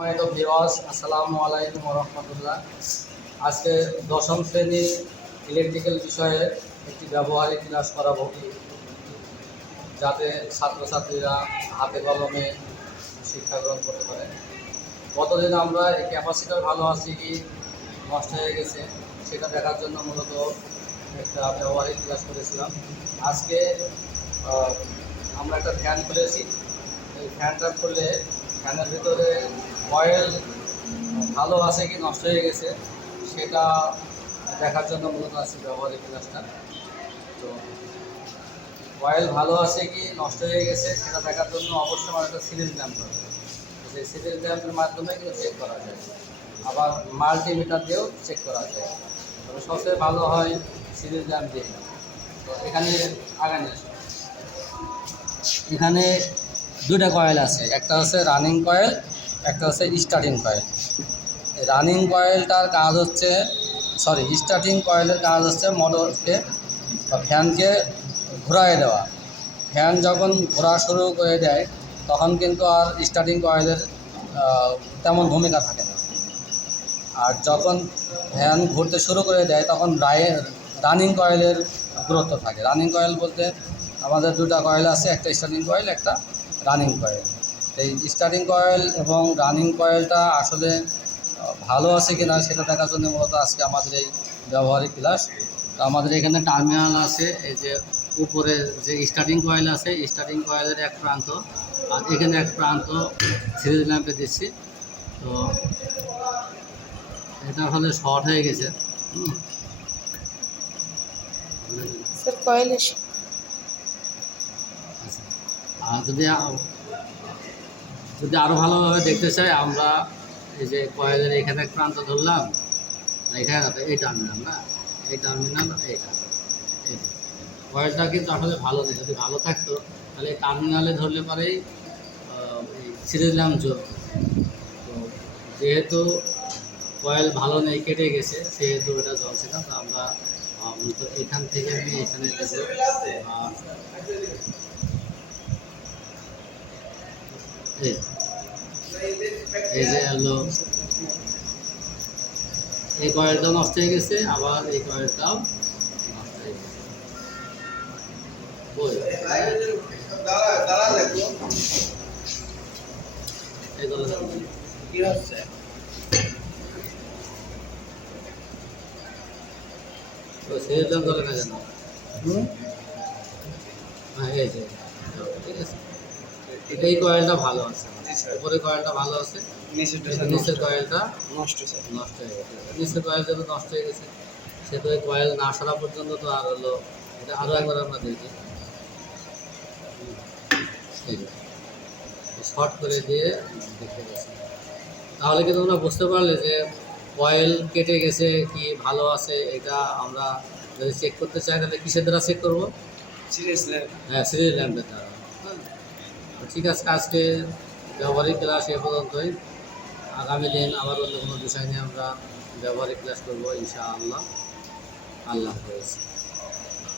আসসালামু আলাইকুম রহমতুল্লাহ। আজকে দশম শ্রেণী ইলেকট্রিক্যাল বিষয়ে একটি ব্যবহারিক ক্লাস করাবো, যাতে ছাত্রছাত্রীরা হাতে কলমে শিক্ষা গ্রহণ করতে পারে। গতদিন আমরা এই ক্যাপাসিটার ভালো আছে কি নষ্ট হয়ে গেছে সেটা দেখার জন্য মূলত একটা ব্যবহারিক ক্লাস করেছিলাম। আজকে আমরা একটা ফ্যান খুলেছি। এই ফ্যানটা খুললে ফ্যানের ভিতরে কয়েল ভালো আছে কি নষ্ট হয়ে গেছে সেটা দেখার জন্য মূলত আছে ব্যবহারিক ক্লাসটা। তো কয়েল ভালো আছে কি নষ্ট হয়ে গেছে সেটা দেখার জন্য অবশ্যই আমার একটা সিরিজ ল্যাম্প দরকার। সেই সিরিজ ল্যাম্পের মাধ্যমে কিন্তু চেক করা যায়, আবার মাল্টিমিটার দিয়েও চেক করা যায়। তবে সবচেয়ে ভালো হয় সিরিজ ল্যাম্প দিয়ে। তো এখানে আগামী এখানে দুটা কয়েল আছে, একটা হচ্ছে রানিং কয়েল, একটা হচ্ছে স্টার্টিং কয়েল। রানিং কয়েলটার কাজ হচ্ছে স্টার্টিং কয়েলের কাজ হচ্ছে মোটরকে বা ফ্যানকে ঘোরায় দেওয়া। ফ্যান যখন ঘোরা শুরু করে দেয় তখন কিন্তু আর স্টার্টিং কয়েলের তেমন ভূমিকা থাকে না। আর যখন ফ্যান ঘুরতে শুরু করে দেয় তখন রানিং কয়েলের গুরুত্ব থাকে। রানিং কয়েল বলতে আমাদের দুটা কয়েল আছে, একটা স্টার্টিং কয়েল, একটা রানিং কয়েল। এই স্টার্টিং কয়েল এবং রানিং কয়েলটা আসলে ভালো আছে কিনা সেটা দেখার জন্য মূলত আজকে আমাদের এই ব্যবহারিক ক্লাস। তো আমাদের এখানে টার্মিনাল আছে, এই যে উপরে যে স্টার্টিং কয়েল আছে, স্টার্টিং কয়েলের এক প্রান্ত আর এখানে এক প্রান্ত সিরিজ ল্যাম্পে দিচ্ছি। তো এটা হলে শর্ট হয়ে গেছে। স্যার কয়েল আর যদি আরও ভালোভাবে দেখতে চাই, আমরা এই যে কয়েলের এখানে এক প্রান্ত ধরলাম, এখানে এই টার্মিনাল না, এই টার্মিনাল, এইটা এই কয়েলটা কিন্তু আসলে ভালো নেই। যদি ভালো থাকতো তাহলে এই টার্মিনালে ধরলে পরেই সিরিজ ল্যাম্প জ্বলত। তো যেহেতু কয়েল ভালো নেই, কেটে গেছে, সেহেতু এটা জ্বলছে না। তো আমরা তো এখান থেকে আমি এখানে এই যে হলো এই কয়েলটাও নষ্ট হয়ে গেছে, আবার এই কয়েলটাও নষ্ট হয়ে গেছে। সিরিজ ল্যাম্প জ্বলে না কেন? হ্যাঁ, এই যে ঠিক আছে, এই কয়েলটা ভালো আছে, উপরের কয়েলটা ভালো আছে, নিচের কয়েলটা নষ্ট হয়ে গেছে। নিচের কয়েল যেহেতু নষ্ট হয়ে গেছে সেহেতু এই কয়েল না সারা পর্যন্ত তো আর হলো এটা আরও একবার আমরা দেখি, শর্ট করে দিয়ে দেখতে গেছি। তাহলে কিন্তু তোমরা বুঝতে পারলে যে কয়েল কেটে গেছে কি ভালো আছে। এটা আমরা যদি চেক করতে চাই তাহলে কিসের দ্বারা চেক করবো? হ্যাঁ, সিরিজ ল্যাম্পের দ্বারা। ঠিক আছে, আজকে ব্যবহারিক ক্লাস এ পর্যন্তই। আগামী দিন আবার অন্য কোনো বিষয় নিয়ে আমরা ব্যবহারিক ক্লাস করবো ইনশাআল্লাহ। আল্লাহ হাফেজ।